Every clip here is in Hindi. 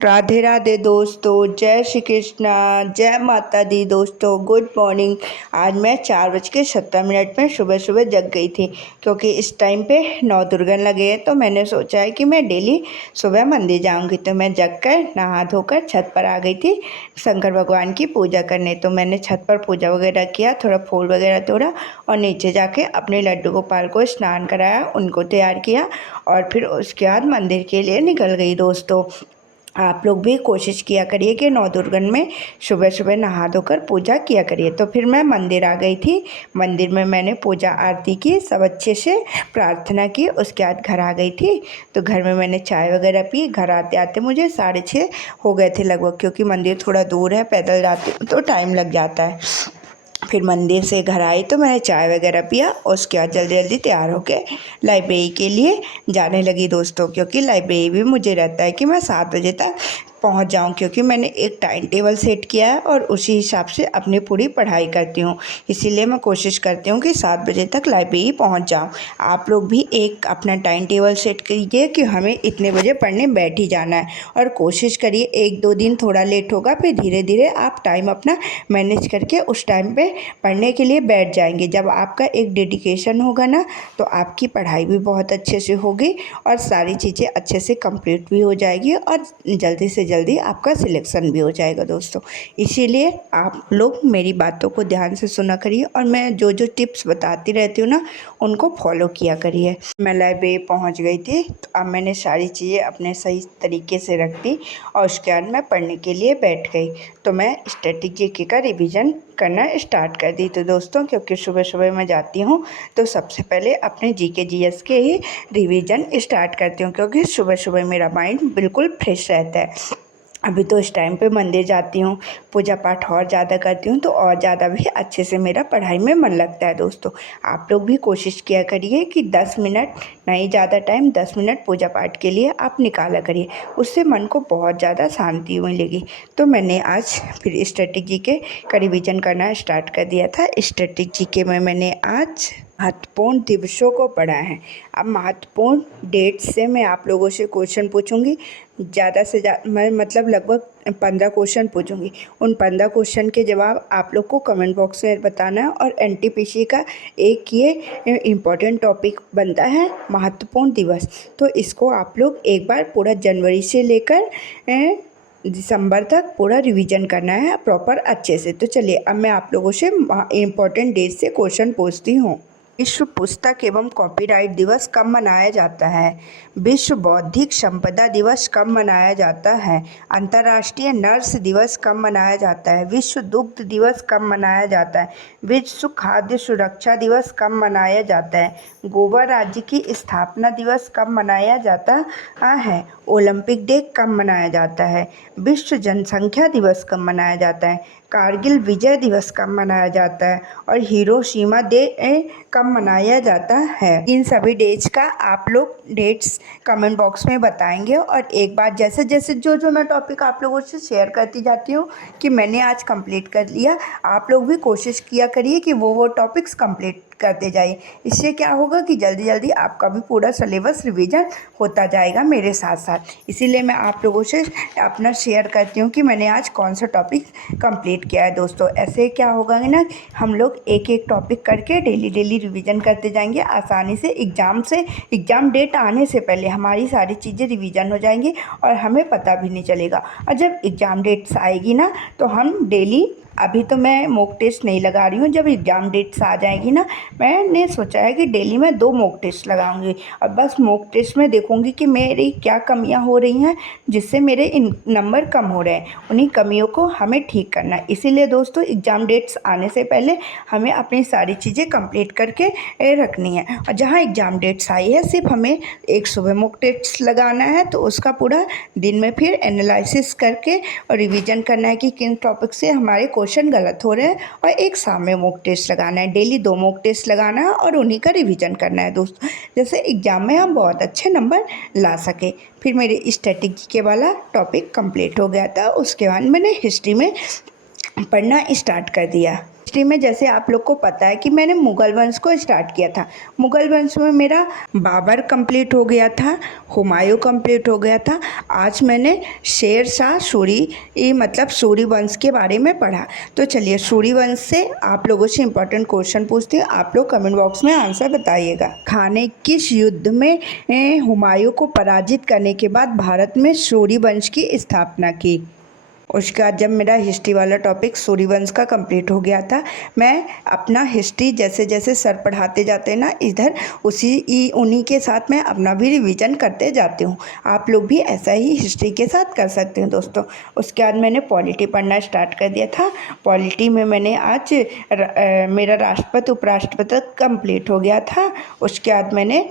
राधे राधे दोस्तों, जय श्री कृष्णा, जय माता दी। दोस्तों गुड मॉर्निंग। आज मैं 4:17 में सुबह सुबह जग गई थी क्योंकि इस टाइम पे नवदुर्गन लगे हैं। तो मैंने सोचा है कि मैं डेली सुबह मंदिर जाऊंगी। तो मैं जग कर नहा धोकर छत पर आ गई थी शंकर भगवान की पूजा करने। तो मैंने छत पर पूजा वगैरह किया, थोड़ा फूल वगैरह तोड़ा और नीचे जाके अपने लड्डू गोपाल को स्नान कराया, उनको तैयार किया और फिर उसके बाद मंदिर के लिए निकल गई। दोस्तों आप लोग भी कोशिश किया करिए कि नवदुर्गन में सुबह सुबह नहा धोकर पूजा किया करिए। तो फिर मैं मंदिर आ गई थी। मंदिर में मैंने पूजा आरती की, सब अच्छे से प्रार्थना की। उसके बाद घर आ गई थी। तो घर में मैंने चाय वगैरह पी। घर आते आते मुझे 6:30 हो गए थे लगभग, क्योंकि मंदिर थोड़ा दूर है, पैदल जाती हूँ तो टाइम लग जाता है। फिर मंदिर से घर आई तो मैंने चाय वगैरह पिया और उसके बाद जल्दी जल्दी तैयार होकर लाइब्रेरी के लिए जाने लगी दोस्तों, क्योंकि लाइब्रेरी भी मुझे रहता है कि मैं 7 बजे तक पहुंच जाऊं, क्योंकि मैंने एक टाइम टेबल सेट किया है और उसी हिसाब से अपनी पूरी पढ़ाई करती हूं। इसीलिए मैं कोशिश करती हूं कि 7 बजे तक लाइब्रेरी पहुंच जाऊं। आप लोग भी एक अपना टाइम टेबल सेट कीजिए कि हमें इतने बजे पढ़ने बैठ ही जाना है, और कोशिश करिए 1-2 दिन थोड़ा लेट होगा, फिर धीरे धीरे आप टाइम अपना मैनेज करके उस टाइम पे पढ़ने के लिए बैठ जाएंगे। जब आपका एक डेडिकेशन होगा ना, तो आपकी पढ़ाई भी बहुत अच्छे से होगी और सारी चीज़ें अच्छे से कंप्लीट भी हो जाएगी और जल्दी से जल्दी आपका सिलेक्शन भी हो जाएगा दोस्तों। इसीलिए आप लोग मेरी बातों को ध्यान से सुना करिए और मैं जो जो टिप्स बताती रहती हूँ ना, उनको फॉलो किया करिए। मैं लाइब्रेरी पहुँच गई थी, तो अब मैंने सारी चीज़ें अपने सही तरीके से रख दी और उसके बाद मैं पढ़ने के लिए बैठ गई। तो मैं स्टैटिक जीके का रिवीजन करना स्टार्ट कर दी। तो दोस्तों क्योंकि सुबह सुबह मैं जाती हूँ तो सबसे पहले अपने जीके जीएस के ही रिवीजन स्टार्ट करती हूँ, क्योंकि सुबह सुबह मेरा माइंड बिल्कुल फ्रेश रहता है। अभी तो इस टाइम पे मंदिर जाती हूँ, पूजा पाठ और ज़्यादा करती हूँ, तो और ज़्यादा भी अच्छे से मेरा पढ़ाई में मन लगता है दोस्तों। आप लोग भी कोशिश किया करिए कि 10 मिनट, नहीं ज़्यादा टाइम, 10 मिनट पूजा पाठ के लिए आप निकाला करिए। उससे मन को बहुत ज़्यादा शांति मिलेगी। तो मैंने आज फिर स्टैटिक जीके का रिवीजन करना स्टार्ट कर दिया था। स्टैटिक जीके में मैंने आज महत्वपूर्ण दिवसों को पढ़ा है। अब महत्वपूर्ण डेट से मैं आप लोगों से क्वेश्चन पूछूंगी। ज़्यादा से ज़्यादा मैं मतलब लगभग 15 क्वेश्चन पूछूंगी। उन 15 क्वेश्चन के जवाब आप लोग को कमेंट बॉक्स में बताना है। और एनटीपीसी का एक ये इम्पोर्टेंट टॉपिक बनता है महत्वपूर्ण दिवस। तो इसको आप लोग एक बार पूरा जनवरी से लेकर दिसंबर तक पूरा रिवीजन करना है प्रॉपर अच्छे से। तो चलिए अब मैं आप लोगों से इम्पोर्टेंट डेट से क्वेश्चन पूछती हूँ। विश्व पुस्तक एवं कॉपीराइट दिवस कब मनाया जाता है? विश्व बौद्धिक संपदा दिवस कब मनाया जाता है? अंतर्राष्ट्रीय नर्स दिवस कब मनाया जाता है? विश्व दुग्ध दिवस कब मनाया जाता है? विश्व खाद्य सुरक्षा दिवस कब मनाया जाता है? गोवा राज्य की स्थापना दिवस कब मनाया जाता है? ओलंपिक डे कब मनाया जाता है? विश्व जनसंख्या दिवस कब मनाया जाता है? कारगिल विजय दिवस कब मनाया जाता है? और हिरोशिमा डे कब मनाया जाता है? इन सभी डेट्स का आप लोग डेट्स कमेंट बॉक्स में बताएंगे। और एक बार जैसे जैसे जो जो मैं टॉपिक आप लोगों से शेयर करती जाती हूँ कि मैंने आज कंप्लीट कर लिया, आप लोग भी कोशिश किया करिए कि वो टॉपिक्स कंप्लीट करते जाइए। इससे क्या होगा कि जल्दी जल्दी आपका भी पूरा सिलेबस रिवीजन होता जाएगा मेरे साथ साथ। इसीलिए मैं आप लोगों से अपना शेयर करती हूँ कि मैंने आज कौन सा टॉपिक कंप्लीट किया है दोस्तों। ऐसे क्या होगा ना, हम लोग एक एक टॉपिक करके डेली डेली रिवीजन करते जाएंगे आसानी से। एग्ज़ाम डेट आने से पहले हमारी सारी चीज़ें रिवीजन हो जाएंगी और हमें पता भी नहीं चलेगा। और जब एग्ज़ाम डेट्स आएगी ना, तो हम डेली, अभी तो मैं मॉक टेस्ट नहीं लगा रही हूँ, जब एग्ज़ाम डेट्स आ जाएगी ना, मैंने सोचा है कि डेली मैं 2 मॉक टेस्ट लगाऊंगी और बस मॉक टेस्ट में देखूंगी कि मेरी क्या कमियां हो रही हैं जिससे मेरे इन नंबर कम हो रहे हैं। उन्हीं कमियों को हमें ठीक करना है। इसीलिए दोस्तों एग्ज़ाम डेट्स आने से पहले हमें अपनी सारी चीज़ें कंप्लीट करके रखनी है। और जहाँ एग्ज़ाम डेट्स आई है, सिर्फ हमें एक सुबह मॉक टेस्ट लगाना है, तो उसका पूरा दिन में फिर एनालिसिस करके और रिवीजन करना है कि किन टॉपिक से हमारे क्वेश्चन गलत हो रहे हैं, और एक शाम में मॉक टेस्ट लगाना है। डेली 2 मॉक टेस्ट लगाना है और उन्हीं का रिवीजन करना है दोस्तों, जैसे एग्ज़ाम में हम बहुत अच्छे नंबर ला सके। फिर मेरे स्टैटिक जीके वाला टॉपिक कंप्लीट हो गया था। उसके बाद मैंने हिस्ट्री में पढ़ना स्टार्ट कर दिया। हिस्ट्री में जैसे आप लोग को पता है कि मैंने मुगल वंश को स्टार्ट किया था। मुगल वंश में मेरा बाबर कंप्लीट हो गया था, हुमायूं कंप्लीट हो गया था। आज मैंने शेर शाह सूरी मतलब सूरी वंश के बारे में पढ़ा। तो चलिए सूरी वंश से आप लोगों से इंपॉर्टेंट क्वेश्चन पूछती हूँ, आप लोग कमेंट बॉक्स में आंसर बताइएगा। खान ने किस युद्ध में हुमायूं को पराजित करने के बाद भारत में सूरी वंश की स्थापना की? उसके बाद जब मेरा हिस्ट्री वाला टॉपिक सूर्यवंश का कंप्लीट हो गया था, मैं अपना हिस्ट्री जैसे जैसे सर पढ़ाते जाते हैं ना इधर उन्हीं के साथ मैं अपना भी रिवीजन करते जाती हूँ। आप लोग भी ऐसा ही हिस्ट्री के साथ कर सकते हैं दोस्तों। उसके बाद मैंने पॉलिटी पढ़ना स्टार्ट कर दिया था। पॉलिटी में मैंने आज मेरा राष्ट्रपति उपराष्ट्रपति तक कंप्लीट हो गया था। उसके बाद मैंने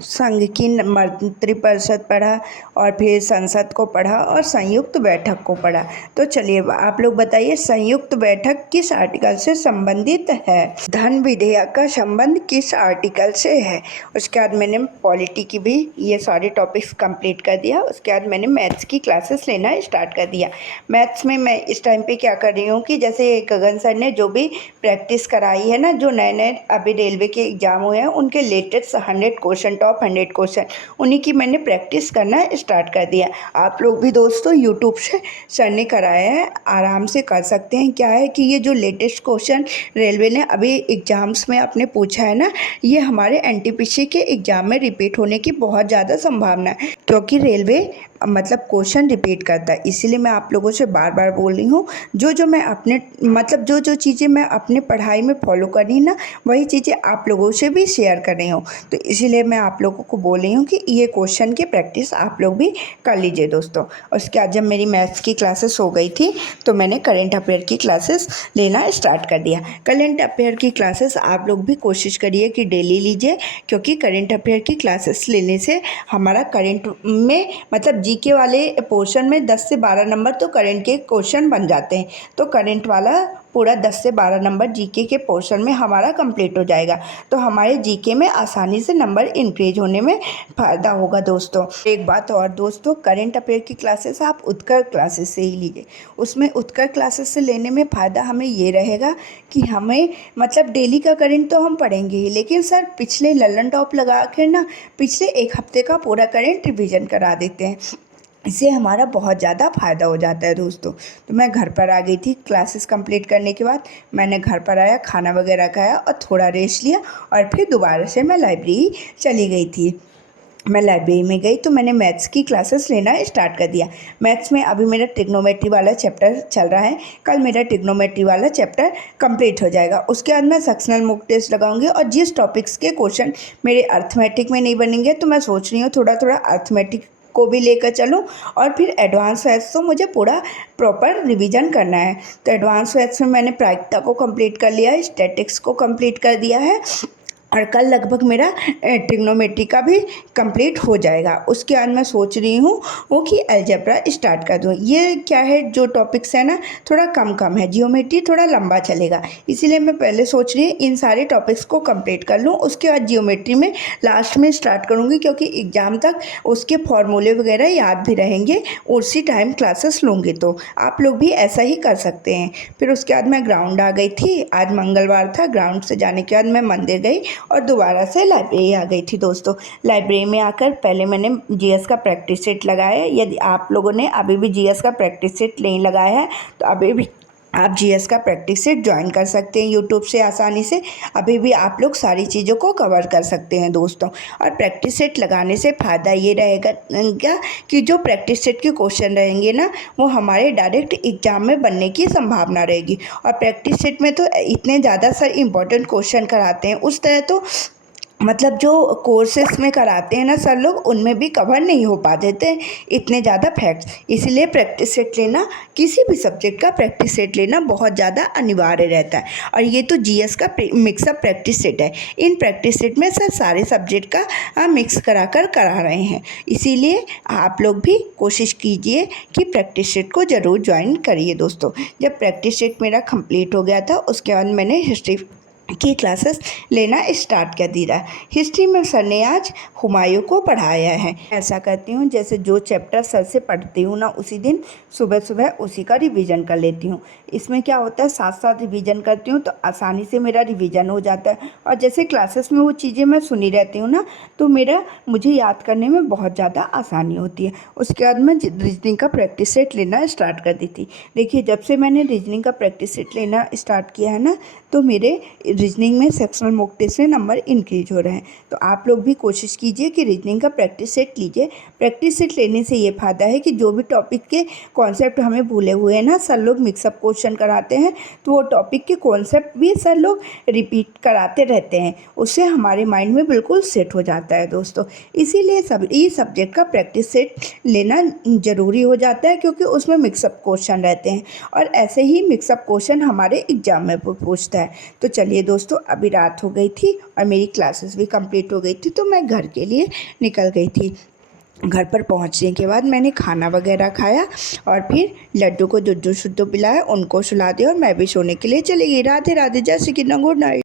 संघ की मंत्रिपरिषद पढ़ा और फिर संसद को पढ़ा और संयुक्त बैठक को पढ़ा। तो चलिए आप लोग बताइए संयुक्त बैठक किस आर्टिकल से संबंधित है? धन विधेयक का संबंध किस आर्टिकल से है? उसके बाद मैंने पॉलिटी की भी ये सारे टॉपिक्स कंप्लीट कर दिया। उसके बाद मैंने मैथ्स की क्लासेस लेना स्टार्ट कर दिया। मैथ्स में मैं इस टाइम पे क्या कर रही हूँ कि जैसे गगन सर ने जो भी प्रैक्टिस कराई है ना, जो नए नए अभी रेलवे के एग्जाम हुए हैं उनके लेटेस्ट 100 क्वेश्चन, टॉप 100 क्वेश्चन, उन्हीं की मैंने प्रैक्टिस करना स्टार्ट कर दिया। आप लोग भी दोस्तों यूट्यूब से सर ने कराया है, आराम से कर सकते हैं। क्या है कि ये जो लेटेस्ट क्वेश्चन रेलवे ने अभी एग्जाम्स में अपने पूछा है ना, ये हमारे एनटीपीसी के एग्जाम में रिपीट होने की बहुत ज़्यादा संभावना है, क्योंकि रेलवे मतलब क्वेश्चन रिपीट करता है। इसीलिए मैं आप लोगों से बार बार बोल रही हूँ, जो मैं अपने मतलब जो चीज़ें मैं अपने पढ़ाई में फॉलो कर रही ना, वही चीज़ें आप लोगों से भी शेयर कर रही हूँ। तो इसीलिए मैं आप लोगों को बोल रही हूँ कि ये क्वेश्चन की प्रैक्टिस आप लोग भी कर लीजिए दोस्तों। उसके बाद जब मेरी मैथ्स की क्लासेस हो गई थी तो मैंने करेंट अफेयर की क्लासेस लेना स्टार्ट कर दिया। करेंट अफेयर की क्लासेस आप लोग भी कोशिश करिए कि डेली लीजिए, क्योंकि करेंट अफेयर की क्लासेस लेने से हमारा करेंट में मतलब जीके वाले पोर्शन में 10 से 12 नंबर तो करेंट के क्वेश्चन बन जाते हैं। तो करेंट वाला पूरा 10 से 12 नंबर जीके के पोर्शन में हमारा कंप्लीट हो जाएगा। तो हमारे जीके में आसानी से नंबर इंक्रीज होने में फ़ायदा होगा दोस्तों। एक बात और दोस्तों, करेंट अफेयर की क्लासेस आप उत्कर्ष क्लासेस से ही लीजिए। उसमें उत्कर्ष क्लासेस से लेने में फ़ायदा हमें ये रहेगा कि हमें मतलब डेली का करेंट तो हम पढ़ेंगे ही, लेकिन सर पिछले लल्लन टॉप लगा कर ना पिछले एक हफ्ते का पूरा करेंट रिविज़न करा देते हैं। इससे हमारा बहुत ज़्यादा फ़ायदा हो जाता है दोस्तों। तो मैं घर पर आ गई थी क्लासेस कंप्लीट करने के बाद। मैंने घर पर आया, खाना वगैरह खाया और थोड़ा रेस्ट लिया और फिर दोबारा से मैं लाइब्रेरी चली गई थी। मैं लाइब्रेरी में गई तो मैंने मैथ्स की क्लासेस लेना स्टार्ट कर दिया। मैथ्स में अभी मेरा ट्रिग्नोमेट्री वाला चैप्टर चल रहा है। कल मेरा ट्रिग्नोमेट्री वाला चैप्टर कंप्लीट हो जाएगा। उसके बाद मैं सेक्शनल मॉक टेस्ट लगाऊंगी और जिस टॉपिक्स के क्वेश्चन मेरे अर्थमेटिक में नहीं बनेंगे तो मैं सोच रही हूँ थोड़ा थोड़ा अर्थमेटिक को भी लेकर चलूँ और फिर एडवांस मैथ्स तो मुझे पूरा प्रॉपर रिवीजन करना है। तो एडवांस मैथ्स में मैंने प्रायिकता को कंप्लीट कर लिया है, स्टैटिक्स को कंप्लीट कर दिया है और कल लगभग मेरा ट्रिग्नोमेट्री का भी कंप्लीट हो जाएगा। उसके बाद मैं सोच रही हूँ वो कि अलजेब्रा स्टार्ट कर दूँ। ये क्या है, जो टॉपिक्स है ना थोड़ा कम है, जियोमेट्री थोड़ा लंबा चलेगा, इसीलिए मैं पहले सोच रही हूँ इन सारे टॉपिक्स को कंप्लीट कर लूँ। उसके बाद जियोमेट्री में लास्ट में स्टार्ट करूँगी, क्योंकि एग्ज़ाम तक उसके फॉर्मूले वगैरह याद भी रहेंगे, उसी टाइम क्लासेस लूँगी। तो आप लोग भी ऐसा ही कर सकते हैं। फिर उसके बाद मैं ग्राउंड आ गई थी, आज मंगलवार था। ग्राउंड से जाने के बाद मैं मंदिर गई और दोबारा से लाइब्रेरी आ गई थी दोस्तों। लाइब्रेरी में आकर पहले मैंने जीएस का प्रैक्टिस सेट लगाया है। यदि आप लोगों ने अभी भी जीएस का प्रैक्टिस सेट नहीं लगाया है तो अभी भी आप जीएस का प्रैक्टिस सेट ज्वाइन कर सकते हैं यूट्यूब से आसानी से। अभी भी आप लोग सारी चीज़ों को कवर कर सकते हैं दोस्तों। और प्रैक्टिस सेट लगाने से फ़ायदा ये रहेगा क्या कि जो प्रैक्टिस सेट के क्वेश्चन रहेंगे ना वो हमारे डायरेक्ट एग्जाम में बनने की संभावना रहेगी। और प्रैक्टिस सेट में तो इतने ज़्यादा सर इंपॉर्टेंट क्वेश्चन कराते हैं, उस तरह तो मतलब जो कोर्सेस में कराते हैं ना सर लोग, उनमें भी कवर नहीं हो पाते थे इतने ज़्यादा फैक्ट्स। इसलिए प्रैक्टिस सेट लेना, किसी भी सब्जेक्ट का प्रैक्टिस सेट लेना बहुत ज़्यादा अनिवार्य रहता है। और ये तो जीएस का मिक्सअप प्रैक्टिस सेट है। इन प्रैक्टिस सेट में सर सारे सब्जेक्ट का मिक्स करा रहे हैं। इसीलिए आप लोग भी कोशिश कीजिए कि प्रैक्टिस सेट को ज़रूर ज्वाइन करिए दोस्तों। जब प्रैक्टिस सेट मेरा कंप्लीट हो गया था उसके बाद मैंने की क्लासेस लेना स्टार्ट कर दिया। हिस्ट्री में सर ने आज हुमायूं को पढ़ाया है। ऐसा करती हूँ जैसे जो चैप्टर सर से पढ़ती हूँ ना उसी दिन सुबह सुबह उसी का रिवीजन कर लेती हूँ। इसमें क्या होता है साथ साथ रिवीजन करती हूँ तो आसानी से मेरा रिवीजन हो जाता है और जैसे क्लासेस में वो चीज़ें मैं सुनी रहती हूँ ना तो मुझे याद करने में बहुत ज़्यादा आसानी होती है। उसके बाद मैं रीजनिंग का प्रैक्टिस सेट लेना स्टार्ट कर दी थी। देखिए जब से मैंने रीजनिंग का प्रैक्टिस सेट लेना स्टार्ट किया है ना तो मेरे रीजनिंग में सेक्शनल मॉक टेस्ट में नंबर इंक्रीज हो रहे हैं। तो आप लोग भी कोशिश कीजिए कि रीजनिंग का प्रैक्टिस सेट लीजिए। प्रैक्टिस सेट लेने से ये फ़ायदा है कि जो भी टॉपिक के कॉन्सेप्ट हमें भूले हुए हैं ना सर लोग मिक्सअप क्वेश्चन कराते हैं तो वो टॉपिक के कॉन्सेप्ट भी सर लोग रिपीट कराते रहते हैं। उससे हमारे माइंड में बिल्कुल सेट हो जाता है दोस्तों। इसीलिए सभी सब्जेक्ट का प्रैक्टिस सेट लेना ज़रूरी हो जाता है क्योंकि उसमें मिक्सअप क्वेश्चन रहते हैं और ऐसे ही मिक्सअप क्वेश्चन हमारे एग्जाम में पूछता है। तो चलिए दोस्तों अभी रात हो गई थी और मेरी क्लासेस भी कंप्लीट हो गई थी तो मैं घर के लिए निकल गई थी। घर पर पहुंचने के बाद मैंने खाना वगैरह खाया और फिर लड्डू को दुद्धू शुद्धू पिलाया, उनको सुला दिया और मैं भी सोने के लिए चली गई। राधे राधे, जय श्री कृष्ण, गुड नाइट।